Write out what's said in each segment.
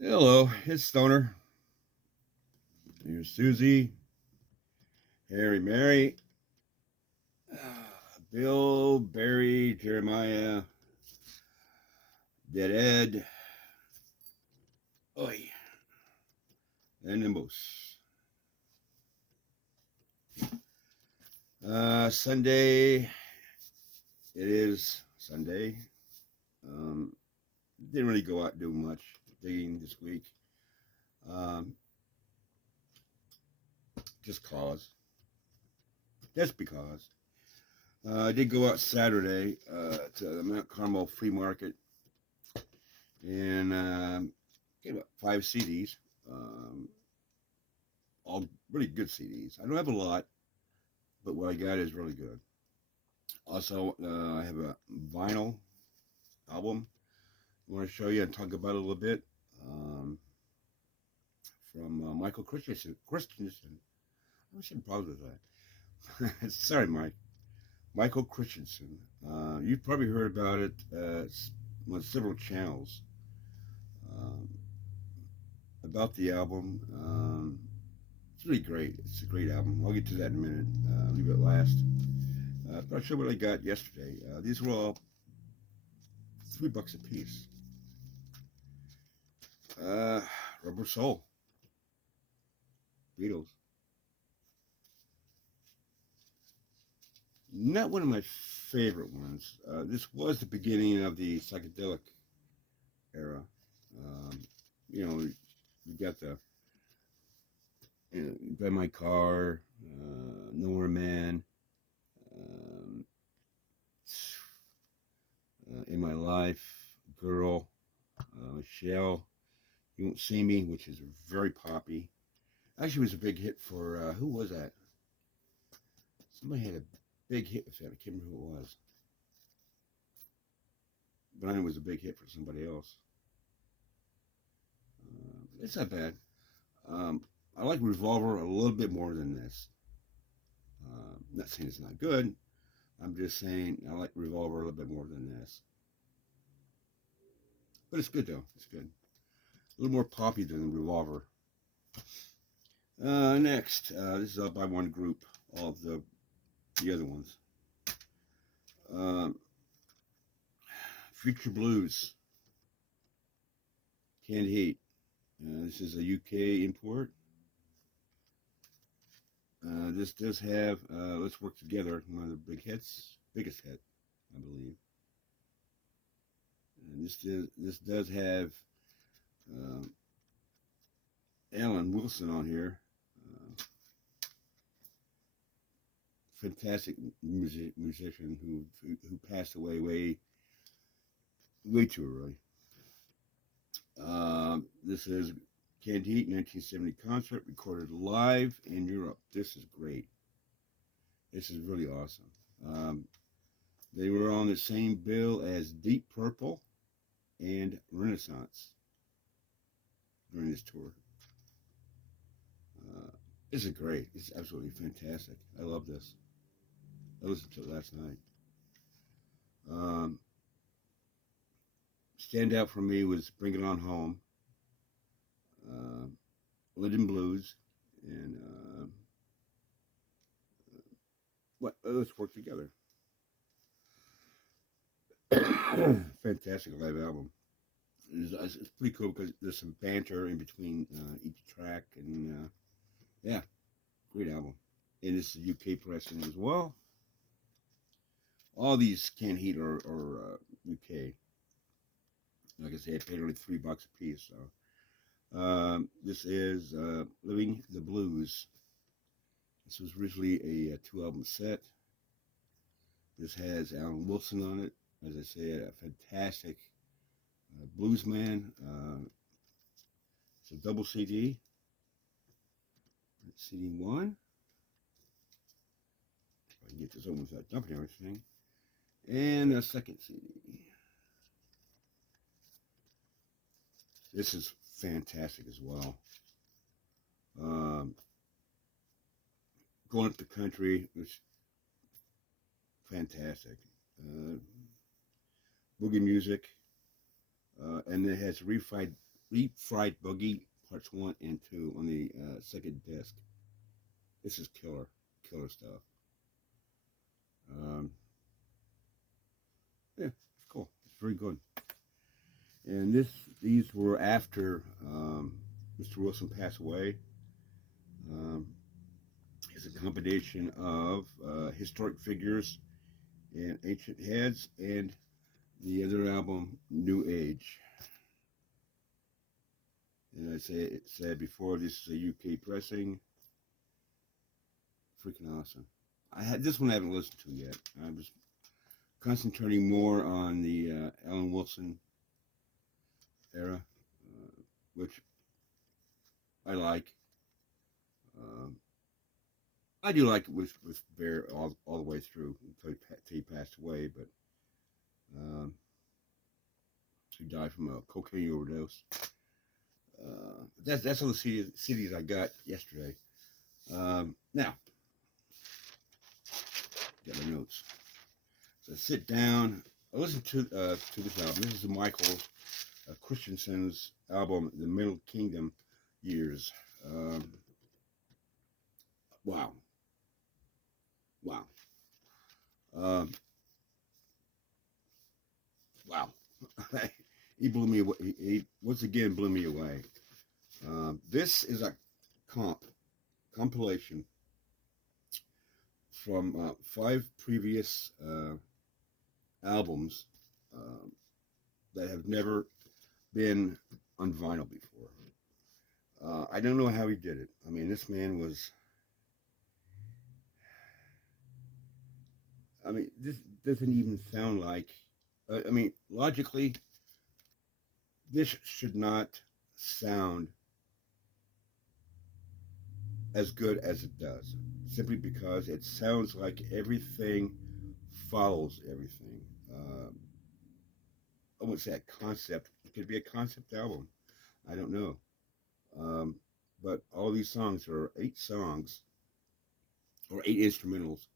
Hello, it's Stoner. Here's Susie, Harry, Mary, Bill, Barry, Jeremiah, Dead Ed, Oi, and Nimbus. Sunday. It is Sunday. Um, didn't really go out and do much digging this week. Um, just cause. Just because. I did go out Saturday to the Mount Carmel Free Market and get about 5 CDs. All really good CDs. I don't have a lot, but what I got is really good. Also, I have a vinyl album I want to show you and talk about it a little bit um, from Michael Christiansen. I should pause with that. Sorry, Mike. Michael Christiansen. You've probably heard about it on several channels um, about the album. It's really great. It's a great album. I'll get to that in a minute. Leave it last. But I'll show you what I got yesterday. These were all $3 a piece. Rubber Soul, Beatles. Not one of my favorite ones. This was the beginning of the psychedelic era. Um, you got the Drive My Car, Nowhere Man, um, In My Life, Girl, Shell, You Won't See Me, which is very poppy. Actually, was a big hit for, who was that? Somebody had a big hit with that. I can't remember who it was. But I know it was a big hit for somebody else. It's not bad. I like Revolver a little bit more than this. Not saying it's not good. I'm just saying I like Revolver a little bit more than this. But it's good though. It's good. A little more poppy than Revolver. Next, this is by one group. All of the other ones. Future Blues. Canned Heat. This is a UK import. This does have Let's Work Together, one of the biggest hit, I believe. And this does have Alan Wilson on here. Fantastic musician who passed away way too early. This is Canned Heat 1970 concert recorded live in Europe. This is great. This is really awesome. They were on the same bill as Deep Purple and Renaissance during this tour. This is great. It's absolutely fantastic. I love this. I listened to it last night. Stand out for me was Bring It On Home, Linden Blues, and Let's Work Together. Fantastic live album. It's pretty cool because there's some banter in between each track, and yeah, great album. And it's a UK pressing as well. All these Canned Heat are UK. Like I said, I paid only $3 a piece. So this is Living the Blues. This was originally a 2-album set. This has Alan Wilson on it. As I said, a fantastic blues man. It's a double CD. CD 1. If I can get this open without dumping everything. And a second CD. This is fantastic as well. Going up the country was fantastic. Boogie music. And it has Deep Fried Boogie Parts 1 and 2 on the second disc. This is killer stuff. Yeah, it's cool. It's very good. And these were after Mr. Wilson passed away. It's a combination of historic figures and ancient heads, and the other album, New Age. And it said before, this is a UK pressing. Freaking awesome. This one I haven't listened to yet. I was concentrating more on the Alan Wilson era, which I like. I do like it with Bear all the way through until he passed away, but he died from a cocaine overdose. That's all the CDs I got yesterday. Now, got my notes. So sit down. I listened to this album. This is Michael Christiansen's album, The Middle Kingdom Years. Wow. Wow. Wow. He blew me away. He once again blew me away. This is a compilation from 5 previous albums that have never been on vinyl before. I don't know how he did it. I mean, this man was... I mean, this doesn't even sound like... I mean, logically, this should not sound as good as it does, simply because it sounds like everything follows everything. I wouldn't say a concept. It could be a concept album. I don't know. But all these songs are 8 songs, or 8 instrumentals,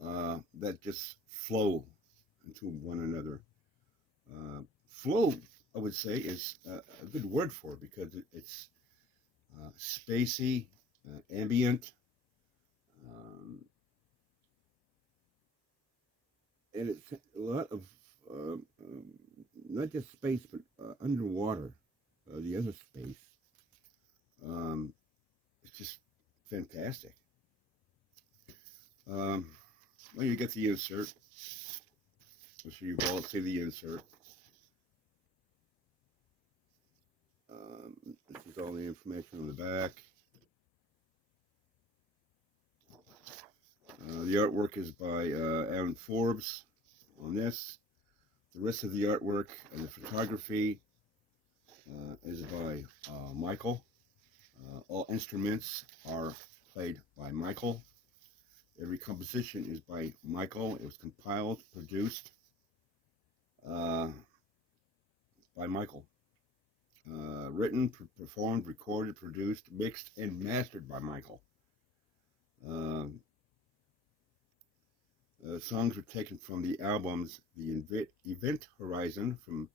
that just flow into one another. Flow, I would say, is a good word for it, because it's spacey, ambient, and it's a lot of not just space, but underwater, the other space. It's just fantastic. Well, you get the insert. I'm sure you've all seen the insert. This is all the information on the back. The artwork is by Alan Forbes on this. The rest of the artwork and the photography is by Michael. All instruments are played by Michael. Every composition is by Michael. It was compiled, produced by Michael. Written, performed, recorded, produced, mixed, and mastered by Michael. Songs were taken from the albums The Event Horizon from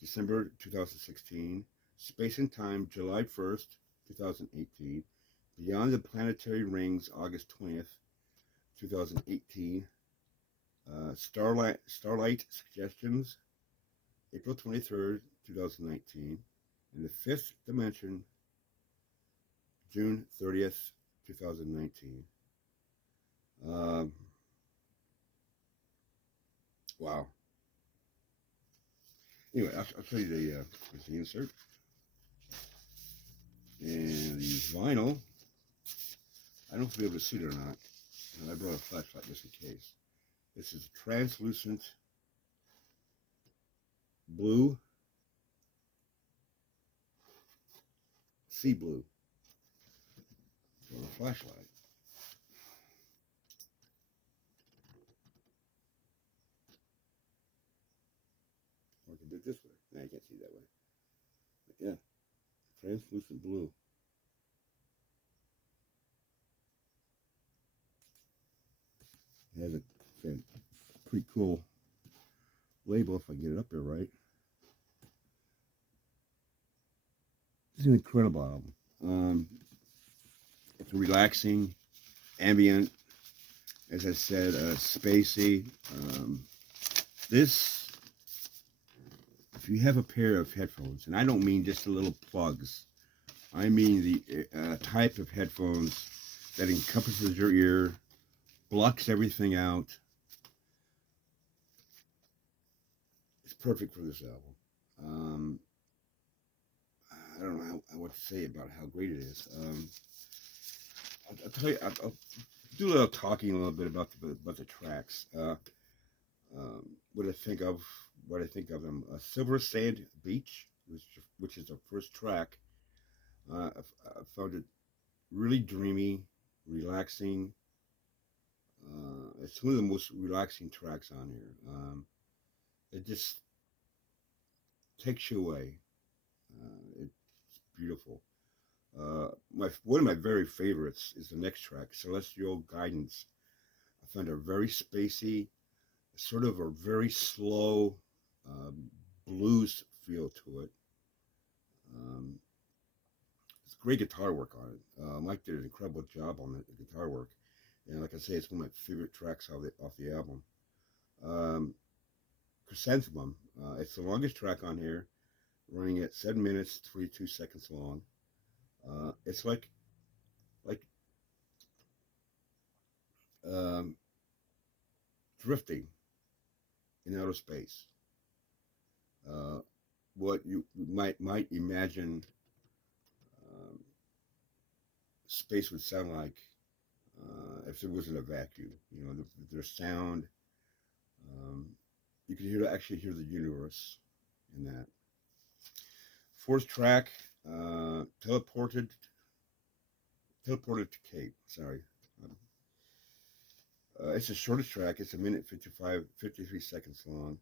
December 2016, Space and Time July 1st, 2018, Beyond the Planetary Rings August 20th, 2018, Starlight Suggestions April 23rd, 2019, and The Fifth Dimension June 30th, 2019. Wow. Anyway, I'll show you the insert. And the vinyl, I don't know if you'll be able to see it or not. I brought a flashlight just in case. This is translucent blue, sea blue. For a flashlight. Or I can do it this way. No, you can't see it that way. But yeah, translucent blue. It has a pretty cool label if I get it up there right. an incredible album. It's relaxing, ambient, as I said, spacey. This, if you have a pair of headphones, and I don't mean just the little plugs, I mean the type of headphones that encompasses your ear, blocks everything out. It's perfect for this album. I don't know what to say about how great it is. I'll tell you, I'll do a little talking a little bit about the tracks. What I think of them. Silver Sand Beach, which is the first track. I found it really dreamy, relaxing. It's one of the most relaxing tracks on here. It just takes you away. It's beautiful. One of my very favorites is the next track, Celestial Guidance. I found it very spacey, sort of a very slow blues feel to it. It's great guitar work on it. Mike did an incredible job on the guitar work, and like I say, it's one of my favorite tracks off the album. Chrysanthemum, it's the longest track on here, running at 7 minutes 42 seconds long. It's like drifting in outer space. What you might imagine space would sound like if there wasn't a vacuum. You know, there's sound. You can actually hear the universe in that. Fourth track, teleported to Cape. Sorry. It's the shortest track. It's 1 minute 53 seconds long.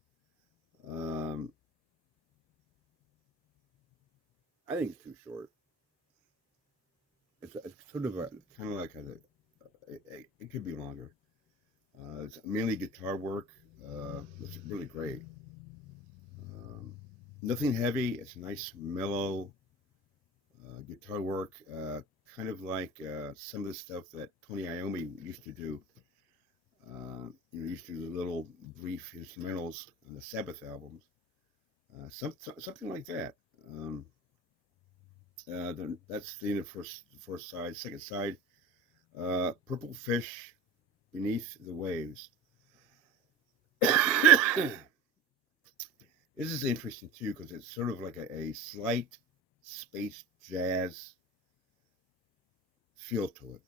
I think it's too short. It's sort of kind of like it could be longer. It's mainly guitar work. It's really great. Nothing heavy. It's nice, mellow guitar work. Kind of like some of the stuff that Tony Iommi used to do. Used to do the little brief instrumentals on the Sabbath albums. Something like that. That's the end of the first side. Second side, Purple Fish Beneath the Waves. This is interesting too because it's sort of like a slight space jazz feel to it,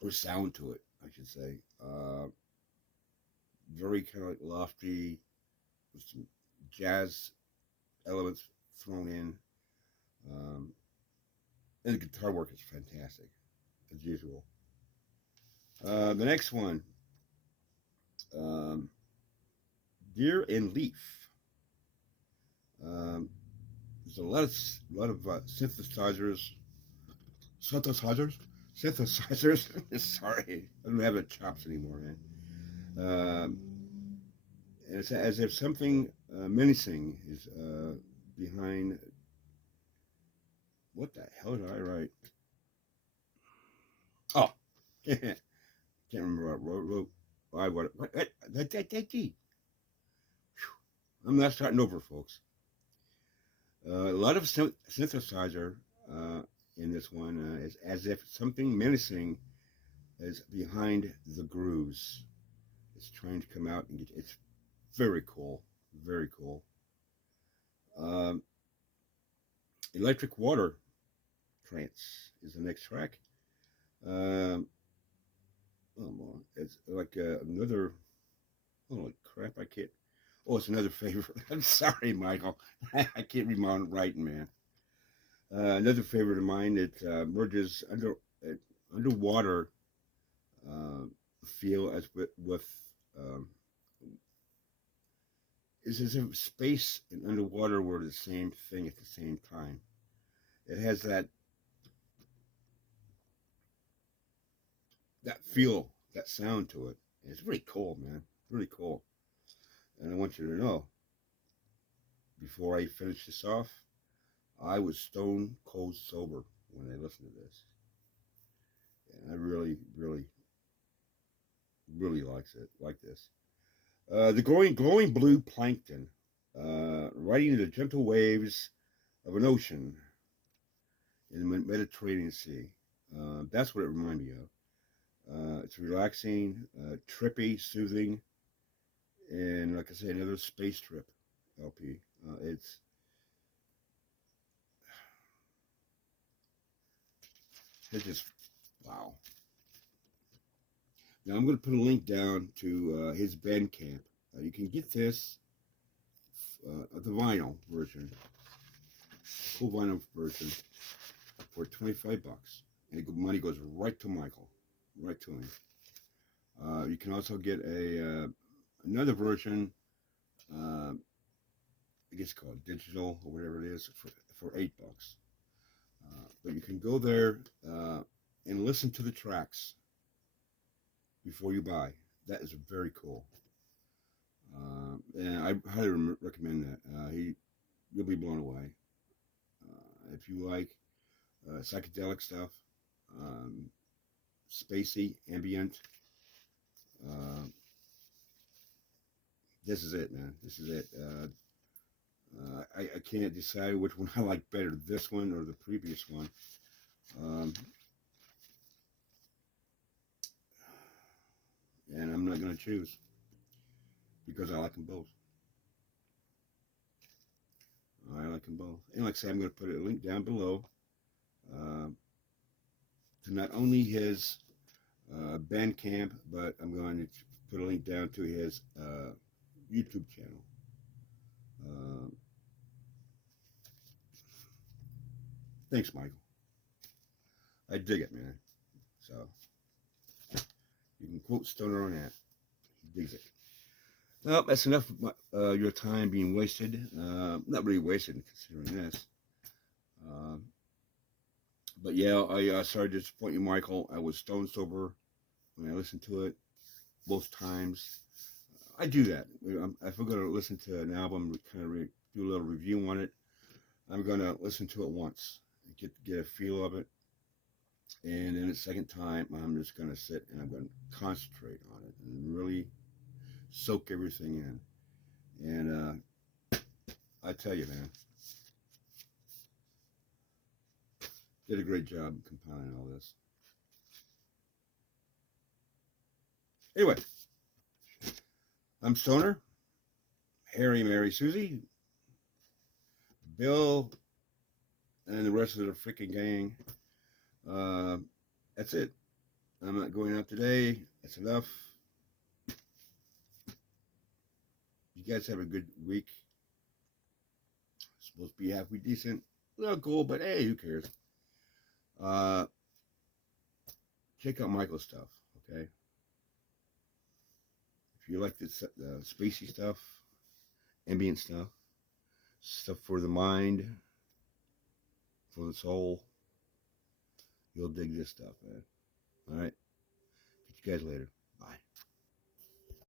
or sound to it, I should say. Very kind of like lofty, with some jazz elements thrown in. And the guitar work is fantastic, as usual. The next one, Deer and Leaf. There's a lot of synthesizers. Sorry, I don't have the chops anymore, man. And it's as if something menacing is behind. What the hell did I write? Oh, can't remember what. I'm not starting over, folks. A lot of synthesizer in this one is as if something menacing is behind the grooves. It's trying to come out and get. It's very cool, very cool. Electric Water Trance is the next track. It's like another. Holy crap! I can't. Oh, it's another favorite. I'm sorry, Michael. I can't read my own writing, man. Another favorite of mine. It merges underwater feel as with it's as if space and underwater were the same thing at the same time. It has that feel, that sound to it. It's really cool, man. Really cool. And I want you to know, before I finish this off, I was stone cold sober when I listened to this. And I really, really, really like this. The glowing blue plankton, riding the gentle waves of an ocean in the Mediterranean Sea. That's what it reminded me of. It's relaxing, trippy, soothing, and like I say, another space trip LP. It's just wow. Now I'm going to put a link down to his Bandcamp. You can get this the vinyl version, full vinyl version, for $25, and the money goes right to Michael, right to him. You can also get another version, I guess called digital or whatever it is, for $8. But you can go there and listen to the tracks before you buy. That is very cool. And I highly recommend that. You'll be blown away. If you like psychedelic stuff, spacey, ambient, this is it, man. This is it. I can't decide which one I like better, this one or the previous one. And I'm not going to choose because I like them both. I like them both. And like I say, I'm going to put a link down below to not only his Bandcamp, but I'm going to put a link down to his YouTube channel. Thanks, Michael. I dig it, man. So you can quote Stoner on that. He digs it. Well, that's enough of your time being wasted. Not really wasted considering this. But yeah, I sorry to disappoint you, Michael. I was stone sober when I listened to it both times. I do that. If I'm going to listen to an album, kind of do a little review on it, I'm going to listen to it once, get a feel of it, and then the second time, I'm just going to sit and I'm going to concentrate on it and really soak everything in. And I tell you, man, did a great job compiling all this. Anyway, I'm Stoner, Harry, Mary, Susie, Bill, and the rest of the freaking gang. That's it. I'm not going out today. That's enough. You guys have a good week. Supposed to be halfway decent. A little cool, but hey, who cares? Check out Michael's stuff, okay? If you like this spacey stuff, ambient stuff, stuff for the mind, for the soul, you'll dig this stuff, man. All right? Catch you guys later.